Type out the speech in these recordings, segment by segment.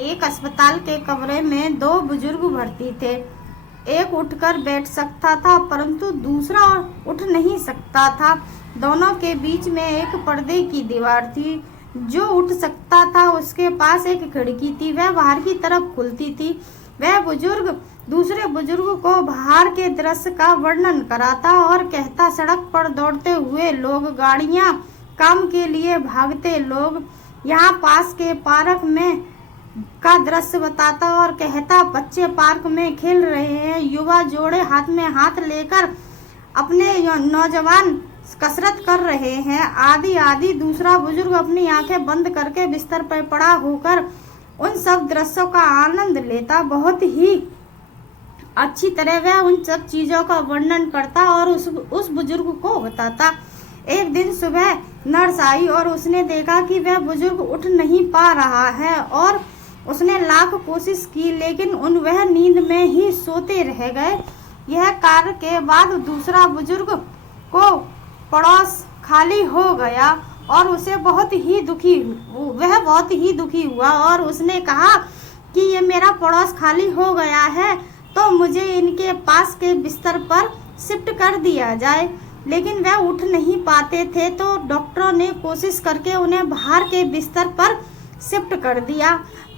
एक अस्पताल के कमरे में दो बुजुर्ग भर्ती थे। एक उठकर बैठ सकता था परंतु दूसरा उठ नहीं सकता था। दोनों के बीच में एक पर्दे की दीवार थी। जो उठ सकता था उसके पास एक खिड़की थी, वह बाहर की तरफ खुलती थी। वह बुजुर्ग दूसरे बुजुर्ग को बाहर के दृश्य का वर्णन कराता और कहता, सड़क पर दौड़ते हुए लोग, गाड़ियां, काम के लिए भागते लोग, यहाँ पास के पार्क में का दृश्य बताता और कहता, बच्चे पार्क में खेल रहे हैं, युवा जोड़े हाथ में हाथ लेकर अपने नौजवान कसरत कर रहे हैं, आदि आदि। दूसरा बुजुर्ग अपनी आंखें बंद करके बिस्तर पर पड़ा होकर उन सब दृश्यों का आनंद लेता। बहुत ही अच्छी तरह वह उन सब चीजों का वर्णन करता और उस बुजुर्ग को बताता। एक दिन सुबह नर्स आई और उसने देखा कि वह बुजुर्ग उठ नहीं पा रहा है और उसने लाख कोशिश की लेकिन वह नींद में ही सोते रह गए। यह कार्य के बाद दूसरा बुजुर्ग को पड़ोस खाली हो गया और वह बहुत ही दुखी हुआ और उसने कहा कि ये मेरा पड़ोस खाली हो गया है तो मुझे इनके पास के बिस्तर पर शिफ्ट कर दिया जाए। लेकिन वह उठ नहीं पाते थे तो डॉक्टरों ने कोशिश करके उन्हें बाहर के बिस्तर पर शिफ्ट कर दिया।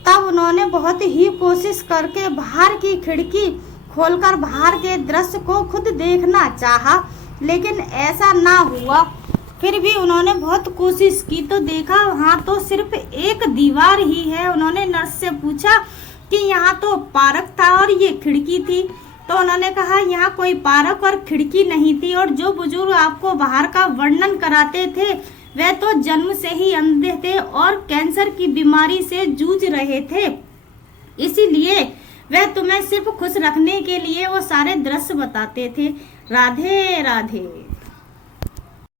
तब उन्होंने बहुत ही कोशिश करके बाहर की खिड़की खोलकर बाहर के दृश्य को खुद देखना चाहा लेकिन ऐसा ना हुआ। फिर भी उन्होंने बहुत कोशिश की तो देखा वहाँ तो सिर्फ एक दीवार ही है। उन्होंने नर्स से पूछा कि यहाँ तो पार्क था और ये खिड़की थी, तो उन्होंने कहा यहाँ कोई पार्क और खिड़की नहीं थी और जो बुजुर्ग आपको बाहर का वर्णन कराते थे वह तो जन्म से ही अंधे थे और कैंसर की बीमारी से जूझ रहे थे, इसीलिए वह तुम्हें सिर्फ खुश रखने के लिए वो सारे दृश्य बताते थे। राधे राधे।